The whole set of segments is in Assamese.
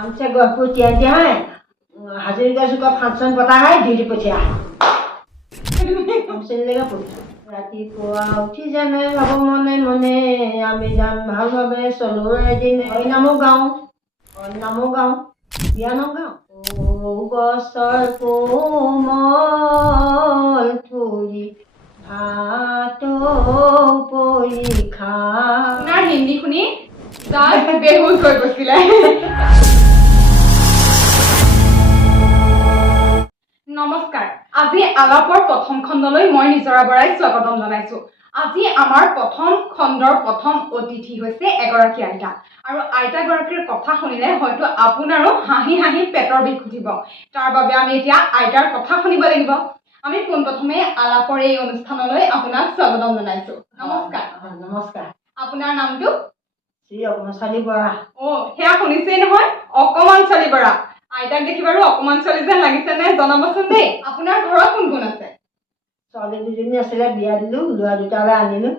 हमसे गहपुर है हाजरिका चुका फांक्शन पता है ड्यूटी पठिया हमसे लेगा रातिपुৱা উঠি জানে ভাব মনে মনে আমি যাম ভালভাৱে চলো এদিন নামো গাওঁ বিয়া নগাওঁ ও গছৰ কোমল ফুলি ভাত পৰি খা আপোনাৰ হিন্দী শুনি জাষ্ট বেহুচ হৈ গৈছিলে। নমস্কাৰ, আজি আলাপৰ প্ৰথম খণ্ডলৈ মই নিজৰা বৰাই স্বাগতম জনাইছো। আজি আমাৰ প্ৰথম খণ্ডৰ প্ৰথম অতিথি হৈছে এগৰাকী আইতা আৰু আইতাগৰাকীৰ কথা শুনিলে হয়তো আপোনাৰো হাঁহি হাঁহি পেটৰ বিষ উঠিব। তাৰ বাবে আমি এতিয়া আইতাৰ কথা শুনিব লাগিব। আমি পোনপ্ৰথমে আলাপৰ এই অনুষ্ঠানলৈ আপোনাক স্বাগতম জনাইছো। নমস্কাৰ। নমস্কাৰ। আপোনাৰ নামটো? শ্ৰী অকমান ছোৱালী বৰা। সেয়া শুনিছেই নহয়, অকমান ছোৱালী বৰা। আইতাক দেখি বাৰু অকমান ছোৱালী যেন লাগিছে নে জনাবচোন দেই। আপোনাৰ ঘৰত কোন কোন আছে? ছোৱালী দুজনী আছিলে, বিয়া দিলো, ল'ৰা দুটালৈ আনিলো।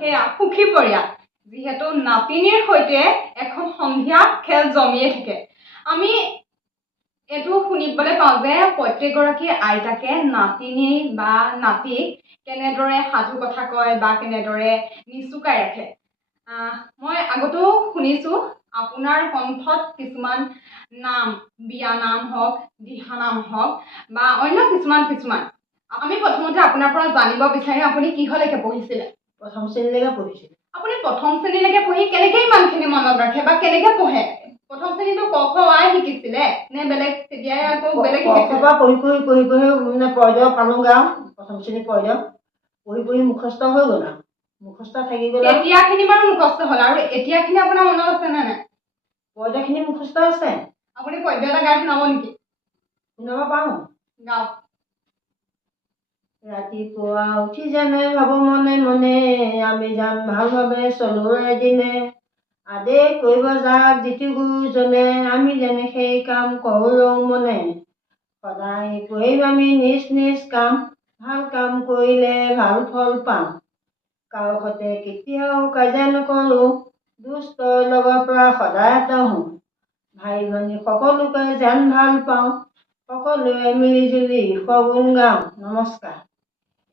সেয়া সুখী পৰিয়াল। যিহেতু নাতিনীৰ সৈতে এখন সন্ধিয়া খেল জমিয়ে থাকে। আমি এইটো শুনিবলৈ পাওঁ যে প্ৰত্যেকগৰাকী আইতাকে নাতিনী বা নাতিক কেনেদৰে সাধু কথা কয় বা কেনেদৰে নিচুকাই ৰাখে। মই আগতেও শুনিছোঁ আপোনাৰ কণ্ঠত কিছুমান নাম, বিয়া নাম হওক, দিহা নাম হওক বা অন্য কিছুমান আমি প্ৰথমতে আপোনাৰ পৰা জানিব বিচাৰিম আপুনি কিহলৈকে পঢ়িছিলে? প্ৰথম শ্ৰেণীলৈকে পঢ়িছিলোঁ। আপুনি প্ৰথম শ্ৰেণীলৈকে পঢ়ি কেনেকৈ ইমানখিনি মনত ৰাখে বা কেনেকৈ পঢ়ে? প্ৰথম শ্ৰেণীটো ক খ আই শিকিছিলে নে বেলেগ তেতিয়াই আকৌ বেলেগ শিকিছিলে? পঢ়ি মানে পৰ্যায় পালোঁগৈ আৰু প্ৰথম শ্ৰেণী পৰ্যায় পঢ়ি মুখস্থ হৈ গ'ল আৰু মুখস্থ থাকি গ'ল। তেতিয়াখিনি বাৰু মুখস্থ হ'ল আৰু এতিয়াখিনি আপোনাৰ মনত আছে নে নাই? পৰ্যায়খিনি মুখস্থ আছে। আপুনি পদ্য এটা গাই শুনাব নেকি? শুনাব পাৰোঁ। গাওক। ৰাতিপুৱা উঠি জানে ভাব মনে মনে আমি যাম ভালভাৱে চলো এদিনে আদেশ কৰিব যাক যিটো গুৰুজনে আমি যেনে সেই কাম কৰোঁ মনে সদায় কৰিম আমি নিজ কাম ভাল কাম কৰিলে ভাল ফল পাম কাৰো সৈতে কেতিয়াও কাজিয়া নকৰোঁ দুষ্টৰ লগৰ পৰা সদায় আঁতৰোঁ ভাই ভনী সকলোকে যেন ভাল পাওঁ সকলোৱে মিলি জুলি সগুণ গাওঁ। নমস্কাৰ।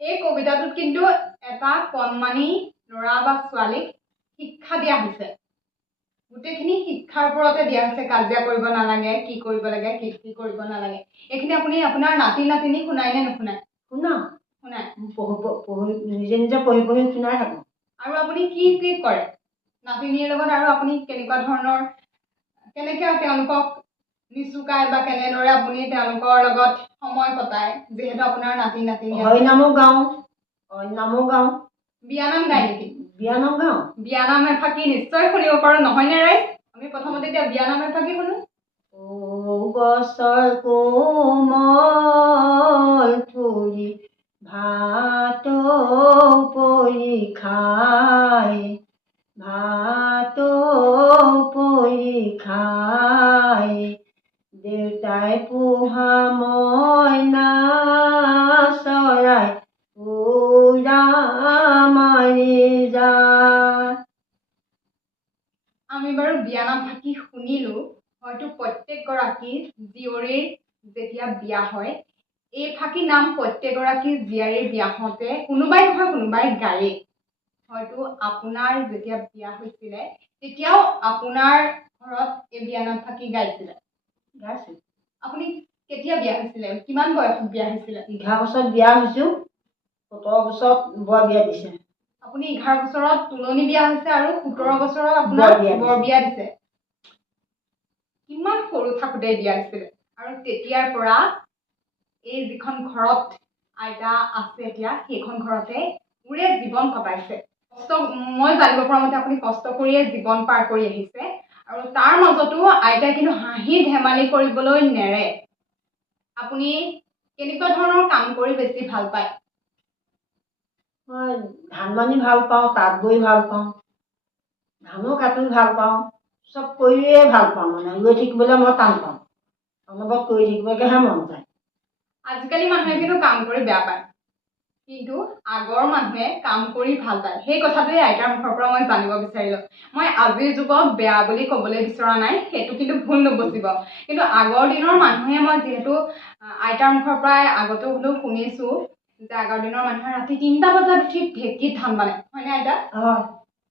এই কবিতাটোত কিন্তু এটা কণমানি ল'ৰা বা ছোৱালীক শিক্ষা দিয়া হৈছে। গোটেইখিনি শিক্ষাৰ ওপৰতে দিয়া হৈছে। কাজিয়া কৰিব নালাগে, কি কৰিব লাগে, কি কৰিব নালাগে। এইখিনি আপুনি আপোনাৰ নাতি নাতিনী শুনাই নে নুশুনাই? শুনাওঁ। শুনাই? নিজে পঢ়ি শুনাই থাকোঁ। আৰু আপুনি কি কৰে নাতিনীৰ লগত? আৰু আপুনি কেনেকুৱা ধৰণৰ কেনেকৈ তেওঁলোকক নিচুকাই বা কেনেদৰে আপুনি তেওঁলোকৰ লগত সময় কটায় যিহেতু আপোনাৰ নাতি নাতিনী? হৰিনামো গাওঁ। বিয়ানাম গায় নেকি? বিয়ানাম গাওঁ। বিয়ানাম এফাকি নিশ্চয় শুনিব পাৰোঁ, নহয়নে ৰাইজ? আমি প্ৰথমতে এতিয়া বিয়ানাম এফাকি শুনো। ও গছৰ কোমল ফুলি ভাত পৰি খায় দেউতাই পোহা মইনা চৰাই উৰা মাৰি যায়। আমি বাৰু বিয়ানাম ফাকি শুনিলো। হয়তো প্ৰত্যেকগৰাকী জীয়ৰীৰ যেতিয়া বিয়া হয় এই ফাকি নাম প্ৰত্যেকগৰাকী জীয়াৰীৰ বিয়া হওঁতে কোনোবাই নহয় কোনোবাই গায়ে। হয়তো আপোনাৰ যেতিয়া বিয়া হৈছিলে তেতিয়াও আপোনাৰ ঘৰত এই বিয়ানাম ফাকি গাইছিলে? আপুনি কেতিয়া বিয়া হৈছিলে? কিমান বয়সত বিয়া হৈছিলে? 11 বছৰত বিয়া হৈছোঁ, 17 বছৰত বৰ বিয়া দিছে। আপুনি 11 বছৰত তুলনি বিয়া হৈছে আৰু 17 বছৰত আপোনাৰ বৰ বিয়া দিছে। কিমান সৰু থাকোঁতে বিয়া দিছিলে আৰু তেতিয়াৰ পৰা এই যিখন ঘৰত আইতা আছে এতিয়া সেইখন ঘৰতে পুৰে জীৱন কটাইছে। মই জানিব পৰা মতে আপুনি কষ্ট কৰিয়ে জীৱন পাৰ কৰি আহিছে আৰু তাৰ মাজতো আইতাই কিন্তু হাঁহি ধেমালি কৰিবলৈ নেৰে। আপুনি কেনেকুৱা ধৰণৰ কাম কৰি বেছি ভাল পায়? মই ধান বানি ভাল পাওঁ, তাঁত বৈ ভাল পাওঁ, ধানো কাটি ভাল পাওঁ, চব কৰিয়ে ভাল পাওঁ। মানে ৰৈ থাকিবলৈ মই টান পাওঁ, অনবৰত কৰি থাকিবলৈহে মন যায়। আজিকালি মানুহে কিন্তু কাম কৰি বেয়া পায়। কিন্তু আগৰ মানুহে কাম কৰি ভাল পায়, সেই কথাটোৱে আইতাৰ মুখৰ পৰা মই জানিব বিচাৰিলোঁ। মই আজিৰ যুগক বেয়া বুলি ক'বলৈ বিচৰা নাই, সেইটো কিন্তু ভুল নুবুজিব। কিন্তু আগৰ দিনৰ মানুহে, মই যিহেতু আইতাৰ মুখৰ পৰাই আগতেও হ'লেও শুনিছোঁ যে আগৰ দিনৰ মানুহে ৰাতি 3টা বজাত উঠি ঢেঁকীত ধান বানে, হয়নে আইতা?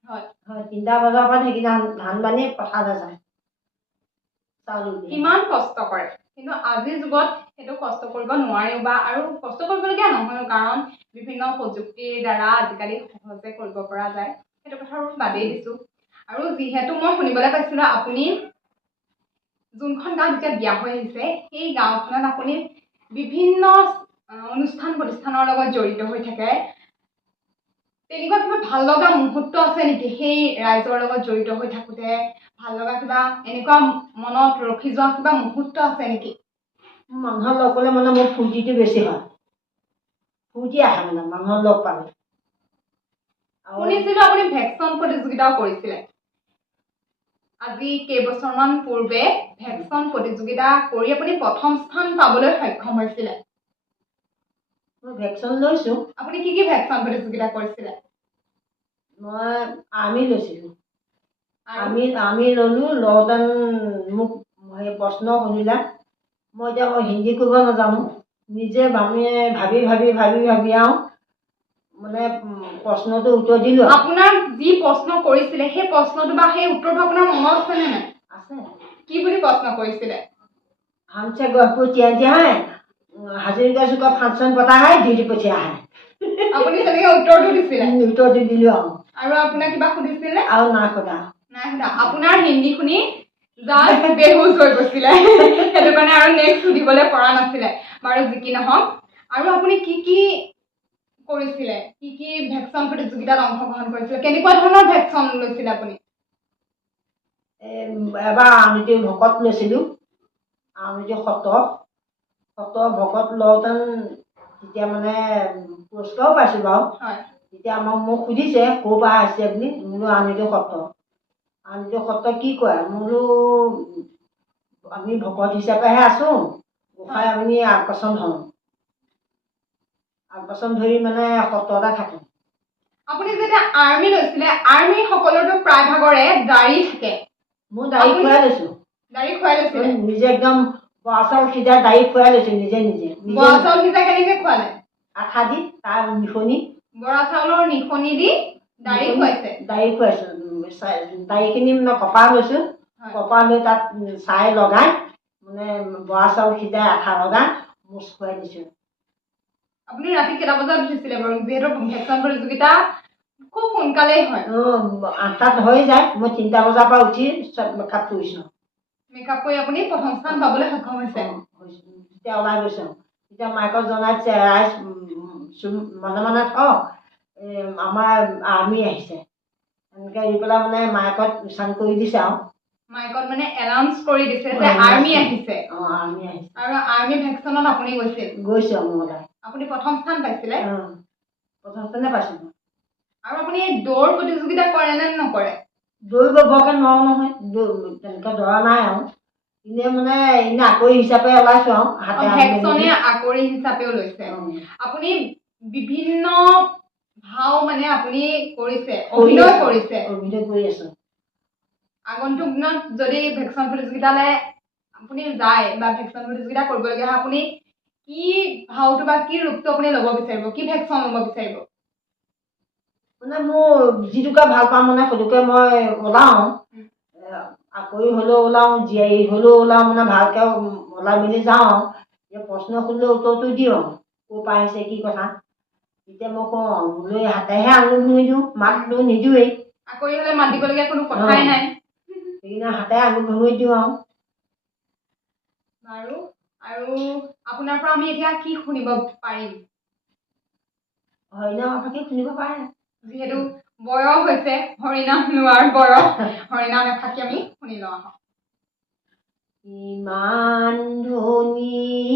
হয় হয়। 3টা বজাৰ পৰা ঢেঁকী ধান বানি পথাৰলৈ যায়, চাউল দিয়ে। কিমান কষ্ট কৰে, কিন্তু আজিৰ যুগত সেইটো কষ্ট কৰিব নোৱাৰেও, বা আৰু কষ্ট কৰিবলগীয়া নহয়ও, কাৰণ বিভিন্ন প্ৰযুক্তিৰ দ্বাৰা আজিকালি সহজে কৰিব পৰা যায়, সেইটো কথা বাদেই দিছোঁ। আৰু যিহেতু মই শুনিবলৈ পাইছিলোঁ আপুনি যোনখন গাঁৱত এতিয়া বিয়া হৈ আহিছে, সেই গাঁওখনত আপুনি বিভিন্ন অনুষ্ঠান প্ৰতিষ্ঠানৰ লগত জড়িত হৈ থাকে, তেনেকুৱা কিবা ভাল লগা মুহূৰ্ত আছে নেকি? সেই ৰাইজৰ লগত জড়িত হৈ থাকোঁতে ভাল লগা কিবা এনেকুৱা মনত ৰখি যোৱা কিবা মুহূৰ্ত আছে নেকি? মানুহৰ লগ পালে মানে মোৰ ফূৰ্তিটো বেছি হয়, ফূৰ্তি আহে মানে মানুহৰ লগ পালে। শুনিছিলোঁ আপুনি ভেকচন প্ৰতিযোগিতাও কৰিছিলে। আজি কেইবছৰমান পূৰ্বে ভেকচন প্ৰতিযোগিতা কৰি আপুনি প্ৰথম স্থান পাবলৈ সক্ষম হৈছিলে। মই ভেকচন লৈছোঁ। আপুনি কি ভেকচন প্ৰতিযোগিতা কৰিছিলে? মই আৰ্মি লৈছিলোঁ। আৰ্মি ল'লোঁ, লওঁতে মোক সেই প্ৰশ্ন সুধিলে। মই হিন্দী কৰিব নাজানো, নিজে ভাবি আৰু মানে প্ৰশ্নটো উত্তৰ দিলোঁ। আপোনাৰ যি প্ৰশ্ন কৰিছিলে, সেই প্ৰশ্নটো বা সেই উত্তৰটো আপোনাৰ মনত আছেনে নাই? আছে। কি বুলি প্ৰশ্ন কৰিছিলে? हमसे गहपुर चिया है, हाजिरिका चुका फांक्शन पता है, डिউটি पठिया है। আপুনি তেনেকৈ উত্তৰটো দিছিলে? উত্তৰটো দিলোঁ। আৰু আপোনাক কিবা সুধিছিলে? আৰু নাই সোধা। আপোনাৰ হিন্দী শুনি জাষ্ট বেহুচ হৈ গৈছিলে, সেইটো কাৰণে আৰু নেক্সট সুধিবলৈ পৰা নাছিলে। বাৰু যি কি নহওক, আৰু আপুনি কি কৰিছিলে? কি ভেকচন প্ৰতিযোগিতাত অংশগ্ৰহণ কৰিছিলে? কেনেকুৱা ধৰণৰ ভেকচন লৈছিলে আপুনি? এবাৰ আমিতো ভকত লৈছিলোঁ, আমিতো সত্ৰ ভকত লওঁতে তেতিয়া মানে পুৰস্কাৰো পাইছোঁ বাৰু। তেতিয়া মোক সুধিছে ক'ৰ পৰা আহিছে বুলি, বোলো আমিতো সত্ৰ কি কয়? বোলো আমি ভকত হিচাপেহে আছোঁ, গোসাঁই আমি আগপাচন হওঁ, আগপাচন ধৰি মানে সত্ৰতে থাকোঁ। আপুনি যেতিয়া আৰ্মি লৈছিলে, আৰ্মি সকলোতো প্ৰায়ভাগৰে দাড়ি থাকে। মোৰ দাড়ি খুৱাই লৈছোঁ। দাড়ি খুৱাই লৈছিলে? নিজে একদম বৰা চাউল সিজাই দাড়ি খুৱাই লৈছোঁ নিজে। বৰা চাউল সিজাই কেনেকৈ খুৱালে? আঠা দি তাৰ নিশনি, বৰা চাউলৰ নিশনি দি দাড়ি খুৱাইছে? দাড়ি খুৱাইছোঁ। দাড়িখিনি মানে কপাহ লৈছোঁ, কপাহ লৈ তাত ছাই লগাই মানে বৰা চাউল সিজাই আঠা লগাই মুচ খুৱাই দিছোঁ। আপুনি ৰাতি কেইটা বজাত উঠিছিলে বাৰু? যিহেতু ভেকচন প্ৰতিযোগিতা খুব সোনকালেই হয়। 8টাত হৈ যায়, মই 3টা বজাৰ পৰা উঠি চব মেকআপ কৰিছোঁ। মেকআপ কৰি আপুনি প্ৰথম স্থান পাবলৈ সক্ষম হৈছে? তেতিয়া ওলাই গৈছোঁ, তেতিয়া মাইকত জনাইছে ৰাইজ মানে আমাৰ আৰ্মি আহিছে, এনেকৈ দি পেলাই মানে মাইকত উচ্চাৰণ কৰি দিছে আৰু। মাইকত মানে এনাউন্স কৰি দিছে যে আৰ্মি আহিছে। আৰ্মি আহিছে। আৰু আৰ্মি ভেকচনত আপুনি গৈছিল? গৈছোঁ মই। আপুনি প্ৰথম স্থান পাইছিলে? প্ৰথম স্থানে পাইছোঁ। আৰু আপুনি দৌৰ প্ৰতিযোগিতা কৰে নে নকৰে? দৌৰিব বৰকৈ নোৱাৰোঁ নহয়, তেনেকৈ দৌৰা নাই আৰু। এনেই মানে আকৰি হিচাপে ওলাইছোঁ আৰু। ভেকচনে আকৰি হিচাপেও লৈছে। আপুনি বিভিন্ন ভাও মানে আপুনি কৰিছে, অভিনয় কৰিছে? অভিনয় কৰি আছোঁ। আগন্তুক দিনত যদি ভেকচন প্ৰতিযোগিতালৈ আপুনি যায় বা ভেকচন প্ৰতিযোগিতা কৰিবলগীয়া হয়, আপুনি কি ভাওটো বা কি ৰূপটো আপুনি ল'ব বিচাৰিব? কি ভেকচন ল'ব বিচাৰিব? মানে মোৰ যিটোকে ভাল পাওঁ মানে সেইটোকে মই ওলাওঁ। আকৰি হ'লেও ওলাওঁ, জীয়াৰী হ'লেও ওলাওঁ, মানে ভালকৈ ওলাই মেলি যাওঁ আৰু। প্ৰশ্ন সুধিলেও উত্তৰটো দিওঁ, ক'ৰ পৰা আহিছে কি কথা। তেতিয়া মই কওঁ বোলো হাতেহে আঙুল ভুঙি দিওঁ, মাতটো নিদিওঁৱেই। আকৰি হ'লে মাত দিবলগীয়া কোনো কথাই নাই, সেইদিনা হাতে আঙুল ভুঙি দিওঁ আৰু। আৰু আপোনাৰ পৰা আমি এতিয়া কি শুনিব পাৰিম? হৰিনাম এফাকি শুনিব পাৰে, যিহেতু বয়স হৈছে হৰিনাম লোৱাৰ বয়স। হৰিনাম এফাকি আমি শুনি লওঁ আহক। ইমান ধুনীয়াকৈ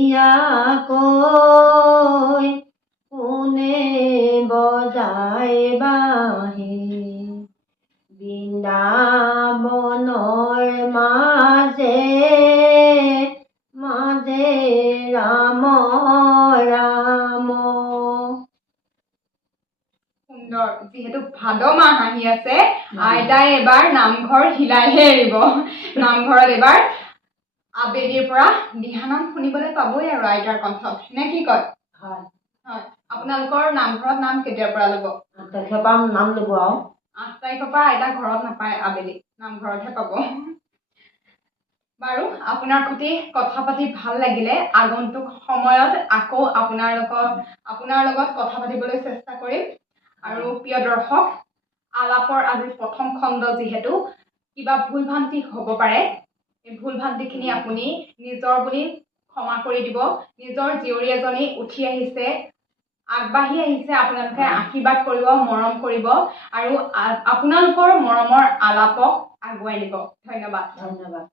কোনে বজাই বাঁহী, বৃন্দাবনৰ মাজে মাজে ৰাম ৰাম, ভাদ মাহ আহি আছে আইতাই এবাৰ নামঘৰ হিলাইহে এৰিব নামঘৰত এবাৰ আবেলিৰ পৰা দিহানাম শুনিবলৈ পাবই আৰু আইতাৰ কণ্ঠত নে কি কয় হয় হয় আপোনালোকৰ নামঘৰত নাম কেতিয়াৰ পৰা ল'ব 8 তাৰিখৰ পৰা নাম ল'ব আৰু 8 তাৰিখৰ পৰা আইতা ঘৰত নাপায় আবেলি নামঘৰতহে পাব বাৰু আপোনাৰ সৈতে কথা পাতি ভাল লাগিলে আগন্তুক সময়ত আকৌ আপোনাৰ লগত কথা পাতিবলৈ চেষ্টা কৰিম আৰু প্ৰিয় দৰ্শক আলাপৰ আজি প্ৰথম খণ্ড যিহেতু কিবা ভুল ভ্ৰান্তি হ'ব পাৰে এই ভুল ভ্ৰান্তিখিনি আপুনি নিজৰ বুলি ক্ষমা কৰি দিব নিজৰ জীয়ৰী এজনী উঠি আহিছে আগবাঢ়ি আহিছে আপোনালোকে আশীৰ্বাদ কৰিব মৰম কৰিব আৰু আপোনালোকৰ মৰমৰ আলাপক আগুৱাই নিব ধন্যবাদ ধন্যবাদ